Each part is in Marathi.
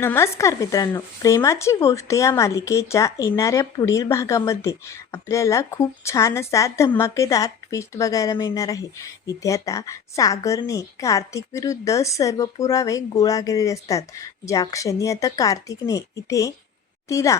नमस्कार मित्रांनो. प्रेमाची गोष्ट या मालिकेच्या येणाऱ्या पुढील भागामध्ये आपल्याला खूप छान असा धमाकेदार ट्विस्ट बघायला मिळणार आहे. इथे आता सागरने कार्तिक विरुद्ध सर्व पुरावे गोळा केलेले असतात. ज्या क्षणी आता कार्तिकने इथे तिला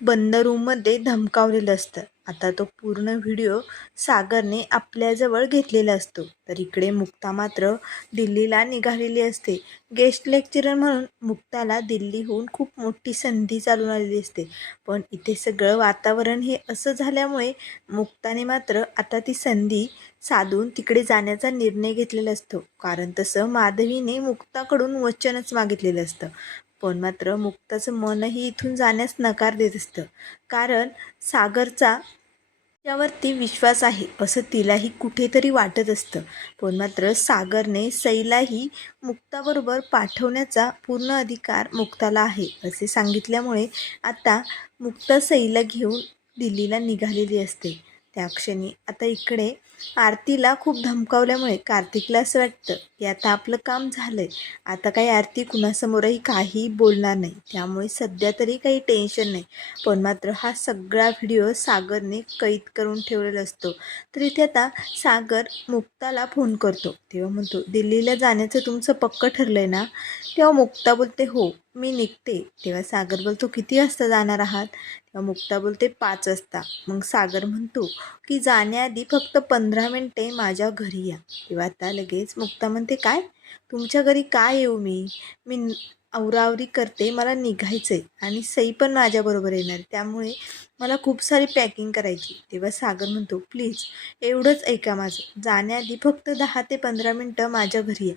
बंद रूममध्ये धमकावलेलं असतं. आता तो पूर्ण व्हिडिओ सागरने आपल्याजवळ घेतलेला असतो. तर इकडे मुक्ता मात्र दिल्लीला निघालेली असते. गेस्ट लेक्चरर म्हणून मुक्ताला दिल्लीहून खूप मोठी संधी चालून आलेली असते. पण इथे सगळं वातावरण हे असं झाल्यामुळे मुक्ताने मात्र आता ती संधी साधून तिकडे जाण्याचा निर्णय घेतलेला असतो. कारण तसं माधवीने मुक्ताकडून वचनच मागितलेलं असतं. पण मात्र मुक्ताचं मनही इथून जाण्यास नकार देत असतं. कारण सागरचा त्यावरती विश्वास आहे असं तिलाही कुठेतरी वाटत असतं. पण मात्र सागरने सईलाही मुक्ताबरोबर पाठवण्याचा पूर्ण अधिकार मुक्ताला आहे असे सांगितल्यामुळे आता मुक्ता सईला घेऊन दिल्लीला निघालेली असते. त्या क्षणी. आता इकडे आरतीला खूप धमकावल्यामुळे कार्तिकला असं वाटतं की आता आपलं काम झालं आहे आता काही आरती कुणासमोरही काही बोलणार नाही. त्यामुळे सध्या तरी काही टेन्शन नाही. पण मात्र हा सगळा व्हिडिओ सागरने कैद करून ठेवलेला असतो. तर इथे आता सागर मुक्ताला फोन करतो. तेव्हा म्हणतो दिल्लीला जाण्याचं तुमचं पक्क ठरलं आहे ना? तेव्हा मुक्ता बोलते हो मी निघते. तेव्हा सागर बोलतो किती वाजता जाणार आहात? मुक्ता बोलते पाच वाजता मग सागर म्हणतो की जाण्याआधी फक्त पंधरा मिनटे माझ्या घरी या. तेव्हा आता लगेच मुक्ता म्हणते काय? तुमच्या घरी काय येऊ मी? मी आवरावरी करते मला निघायचं आहे आणि सई पण माझ्याबरोबर येणार त्यामुळे मला खूप सारी पॅकिंग करायची. तेव्हा सागर म्हणतो प्लीज एवढंच ऐका माझं. जाण्याआधी फक्त दहा ते पंधरा मिनटं माझ्या घरी या.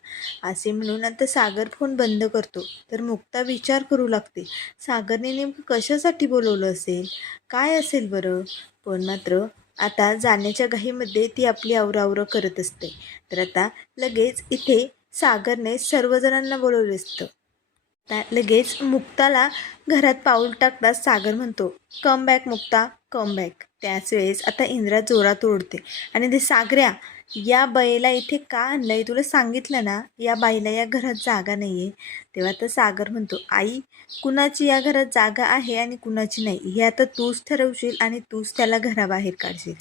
असे म्हणून आता सागर फोन बंद करतो. तर मुक्ता विचार करू लागते सागरने नेमकं कशासाठी बोलवलं असेल? काय असेल बरं? पण मात्र आता जाण्याच्या घाईमध्ये ती आपली आवरावर करत असते. तर आता लगेच इथे सागरने सर्वजणांना बोलवलं असतं. लगेच मुक्ताला घरात पाऊल टाकताच सागर म्हणतो come back Mukta come back त्याच वेळेस आता इंद्रा जोरात ओढते. आणि ते सागऱ्या या बाईला इथे का आणलंय? तुला सांगितलं ना या बाईला या घरात जागा नाही आहे तेव्हा तर सागर म्हणतो आई कुणाची या घरात जागा आहे आणि कुणाची नाही? हे आता तूच ठरवशील आणि तूच त्याला घराबाहेर काढशील.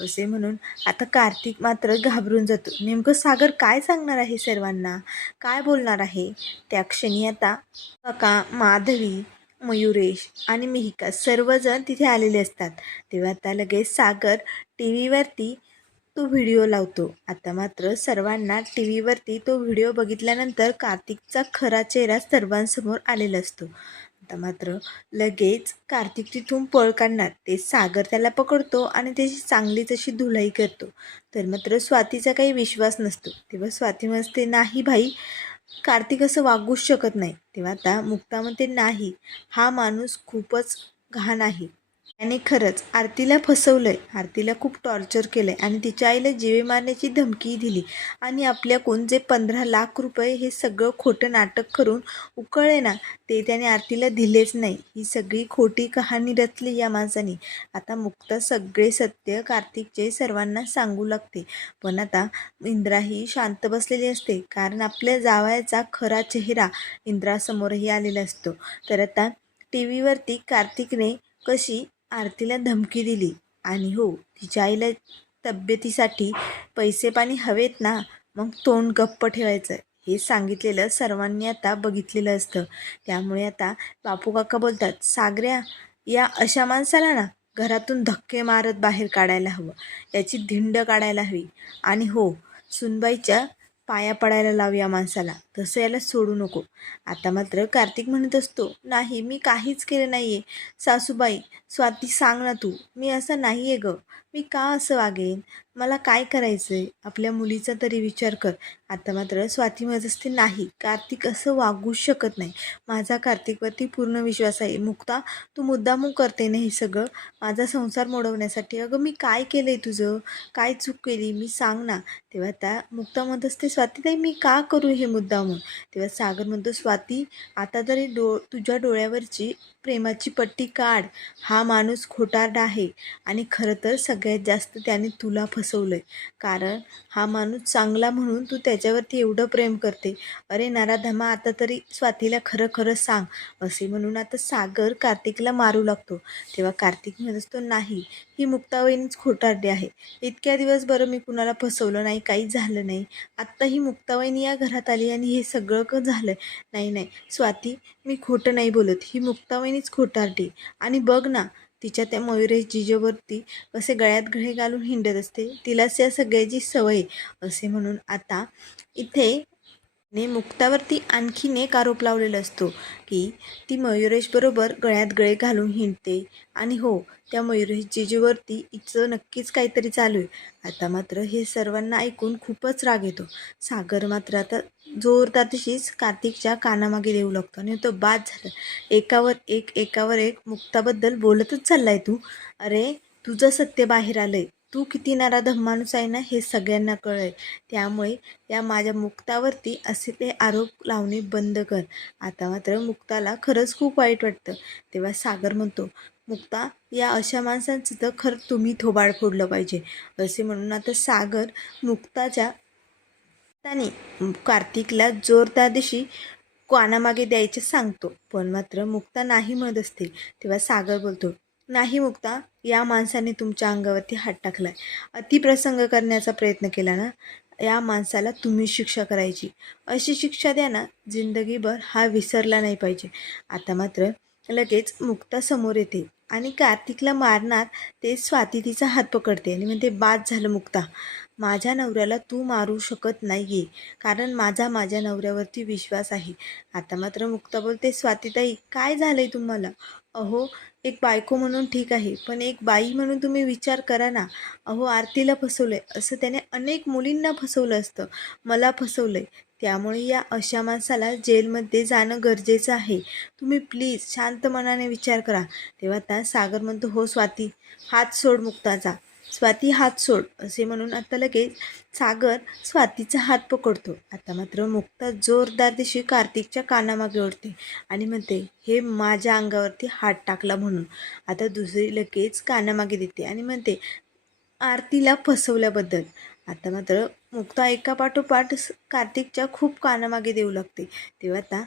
असे म्हणून आता कार्तिक मात्र घाबरून जातो. नेमकं सागर काय सांगणार आहे सर्वांना? काय बोलणार आहे? त्या क्षणी आता काका माधवी मयुरेश आणि मिहिका सर्वजण तिथे आलेले असतात. तेव्हा आता लगेच सागर टी व्हीवरती तो व्हिडिओ लावतो. आता मात्र सर्वांना टी व्हीवरती तो व्हिडिओ बघितल्यानंतर कार्तिकचा खरा चेहरा सर्वांसमोर आलेला असतो. आता मात्र लगेच कार्तिक तिथून पळ काढणार. ते सागर त्याला पकडतो आणि त्याची चांगलीच अशी धुलाई करतो. तर मात्र स्वातीचा काही विश्वास नसतो. तेव्हा स्वाती म्हणते नाही भाई कार्तिक असं वागूच शकत नाही. तेव्हा आता मुक्ता म्हणते नाही. हा माणूस खूपच घाण आहे. त्याने खरंच आरतीला फसवलं आहे आरतीला खूप टॉर्चर केलं आहे आणि तिच्या आईला जीवे मारण्याची धमकीही दिली. आणि आपल्याकडून जे पंधरा लाख रुपये हे सगळं खोटं नाटक करून उकळले ना ते त्याने आरतीला दिलेच नाही. ही सगळी खोटी कहाणी रचली या माणसाने. आता मुक्त सगळे सत्य कार्तिकचे सर्वांना सांगू लागते. पण आता इंद्राही शांत बसलेली असते. कारण आपल्या जावयाचा खरा चेहरा इंद्रासमोरही आलेला असतो. तर आता टी व्हीवरती कार्तिकने कशी आरतीला धमकी दिली. आणि हो तिच्या आईला तब्येतीसाठी पैसे पाणी हवेत ना मग तोंड गप्प ठेवायचं हे सांगितलेलं सर्वांनी आता बघितलेलं असतं. त्यामुळे आता बापू काका बोलतात सागऱ्या या अशा माणसाला ना घरातून धक्के मारत बाहेर काढायला हवं. याची धिंड काढायला हवी. आणि हो सुनबाईच्या पाया पडायला लाव या माणसाला. तसं याला सोडू नको. आता मात्र कार्तिक म्हणत असतो नाही मी काहीच केलं नाही आहे सासूबाई स्वाती सांग ना तू. मी असं नाही आहे गं. मी का असं वागेन? मला काय करायचं आहे आपल्या मुलीचा तरी विचार कर. आता मात्र स्वाती म्हणत नाही. कार्तिक असं वागूच शकत नाही. माझा कार्तिकवरती पूर्ण विश्वास आहे. मुक्ता तू मुद्दामू करते ना हे सगळं? माझा संसार मोडवण्यासाठी अगं मी काय केलं आहे तुझं? काय चूक केली? मी सांग ना. तेव्हा त्या मुक्ता म्हणत असते स्वातीताई मी का करू हे मुद्दामून? तेव्हा सागर म्हणतो स्वाती आता तरी डो तुझ्या डोळ्यावरची प्रेमाची पट्टी काढ. हा माणूस खोटारडा आहे आणि खरं तर सगळ्यात जास्त त्याने तुला फसवलं आहे कारण हा माणूस चांगला म्हणून तू त्याच्यावरती एवढं प्रेम करते. अरे नाराधमा आता तरी स्वातीला खरं खरं सांग. असे म्हणून आता सागर कार्तिकला मारू लागतो. तेव्हा कार्तिक म्हणत असतो नाही ही मुक्तावहिनीच खोटारडी आहे. इतक्या दिवस बरं मी कुणाला फसवलं नाही काहीच झालं नाही. आत्ता ही मुक्तावहिनी या घरात आली आणि हे सगळं क झालं? नाही नाही. स्वाती मी खोटं नाही बोलत. ही मुक्तावहिनीच खोटारडी. आणि बघ ना तिच्या त्या मयुरेश जिजेवरती कसे गळ्यात घळे घालून हिंडत असते. तिलाच या सगळ्याची सवय आहे. असे म्हणून आता इथे ने मुक्तावरती आणखीन एक आरोप लावलेला असतो की ती मयुरेशबरोबर गळ्यात गळे घालून हिंडते. आणि हो त्या मयुरेश जिजूवरती हिचं नक्कीच काहीतरी चालू आहे. आता मात्र हे सर्वांना ऐकून खूपच राग येतो. सागर मात्र आता जोरदार तशीच कार्तिकच्या कानामागे देऊ लागतो आणि तो बाद झाला. एकावर एक एकावर एक मुक्ताबद्दल बोलतच चाललाय तू. अरे तुझं सत्य बाहेर आलंय. तू किती नाराधम माणूस आहे ना हे सगळ्यांना कळेल. त्यामुळे या माझ्या मुक्तावरती असे ते आरोप लावणे बंद कर. आता मात्र मुक्ताला खरंच खूप वाईट वाटतं. तेव्हा सागर म्हणतो मुक्ता या अशा माणसांचं तर खरं तुम्ही थोबाड फोडलं पाहिजे. असे म्हणून आता सागर मुक्ताच्या त्याने कार्तिकला जोरदार दिशी कानामागे द्यायचे सांगतो. पण मात्र मुक्ता नाही म्हणत असते तेव्हा सागर बोलतो नाही मुक्ता या माणसाने तुमच्या अंगावरती हात टाकला आहे अतिप्रसंग करण्याचा प्रयत्न केला ना या माणसाला तुम्ही शिक्षा करायची. अशी शिक्षा द्या ना जिंदगीभर हा विसरला नाही पाहिजे. आता मात्र लगेच मुक्ता समोर येते आणि कार्तिकला मारणार ते स्वाती तिचा हात पकडते आणि म्हणते बाद झालं मुक्ता. माझ्या नवऱ्याला तू मारू शकत नाही आहे कारण माझा माझ्या नवऱ्यावरती विश्वास आहे. आता मात्र मुक्ता बोलते स्वातीताई काय झालं आहे तुम्हाला? अहो एक बायको म्हणून ठीक आहे पण एक बाई म्हणून तुम्ही विचार करा ना. अहो आरतीला फसवलं आहे असं त्याने अनेक मुलींना फसवलं असतं. मला फसवलं आहे त्यामुळे या अशा माणसाला जेलमध्ये जाणं गरजेचं आहे. तुम्ही प्लीज शांत मनाने विचार करा. तेव्हा त्या सागर म्हणतो हो स्वाती हात सोड मुक्ताचा. स्वाती हात सोड असे म्हणून आता लगेच सागर स्वातीचा हात पकडतो. आता मात्र मुक्ता जोरदार दिवशी कार्तिकच्या कानामागे ओढते आणि म्हणते हे माझ्या अंगावरती हात टाकला म्हणून. आता दुसरी लगेच कानामागे देते आणि म्हणते आरतीला फसवल्याबद्दल. आता मात्र मुक्ता एका पाठोपाठ कार्तिकच्या खूप कानामागे देऊ लागते. तेव्हा आता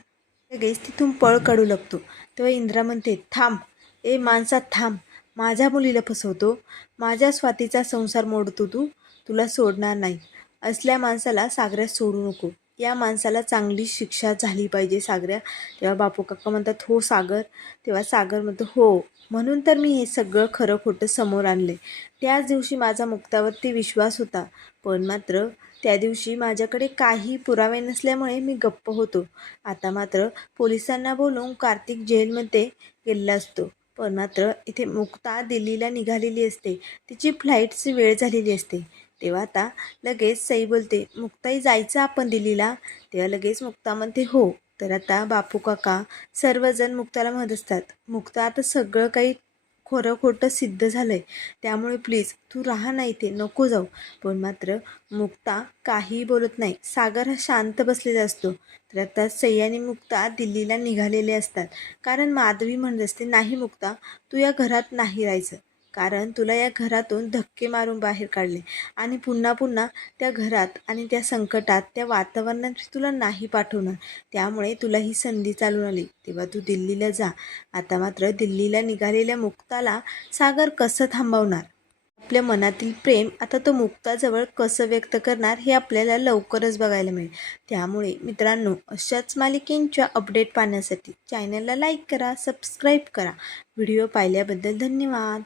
लगेच तिथून पळ काढू लागतो. तेव्हा इंद्रा म्हणते थांब ए माणसा थांब. माझ्या मुलीला फसवतो. माझ्या स्वातीचा संसार मोडतो तू. तुला सोडणार नाही. असल्या माणसाला सागऱ्यात सोडू नको. या माणसाला चांगली शिक्षा झाली पाहिजे सागऱ्या. तेव्हा बापू काका म्हणतात हो सागर. तेव्हा सागर म्हणतो हो. म्हणून तर मी हे सगळं खरं खोटं समोर आणले त्याच दिवशी माझा मुक्तावरती विश्वास होता. पण मात्र त्या दिवशी माझ्याकडे काही पुरावे नसल्यामुळे मी गप्प होतो. आता मात्र पोलिसांना बोलून कार्तिक जेलमध्ये गेलेला असतो. पण मात्र इथे मुक्ता दिल्लीला निघालेली असते. तिची फ्लाईटची वेळ झालेली असते. तेव्हा आता लगेच सई बोलते मुक्ताई जायचं आपण दिल्लीला? तेव्हा लगेच मुक्ता म्हणते हो. तर आता बापू काका सर्वजण मुक्ताला म्हणत असतात. मुक्ता आता सगळं काही खरं खोटं सिद्ध झालं आहे त्यामुळे प्लीज तू राहा ना इथे नको जाऊ. पण मात्र मुक्ता काहीही बोलत नाही. सागर हा शांत बसलेला असतो. तर आता सई आणि मुक्ता दिल्लीला निघालेले असतात. कारण माधवी म्हणत असते नाही मुक्ता तू या घरात नाही राहायचं. कारण तुला या घरातून धक्के मारून बाहेर काढले. आणि पुन्हा पुन्हा त्या घरात आणि त्या संकटात त्या वातावरणात तुला नाही पाठवणार. त्यामुळे तुला ही संधी चालून आली. तेव्हा तू दिल्लीला जा. आता मात्र दिल्लीला निघालेल्या मुक्ताला सागर कसं थांबवणार? आपल्या मनातील प्रेम आता तो मुक्ताजवळ कसं व्यक्त करणार हे आपल्याला लवकरच बघायला मिळेल. त्यामुळे मित्रांनो अशाच मालिकेंच्या अपडेट पाहण्यासाठी चॅनलला लाईक करा सबस्क्राईब करा. व्हिडिओ पाहिल्याबद्दल धन्यवाद.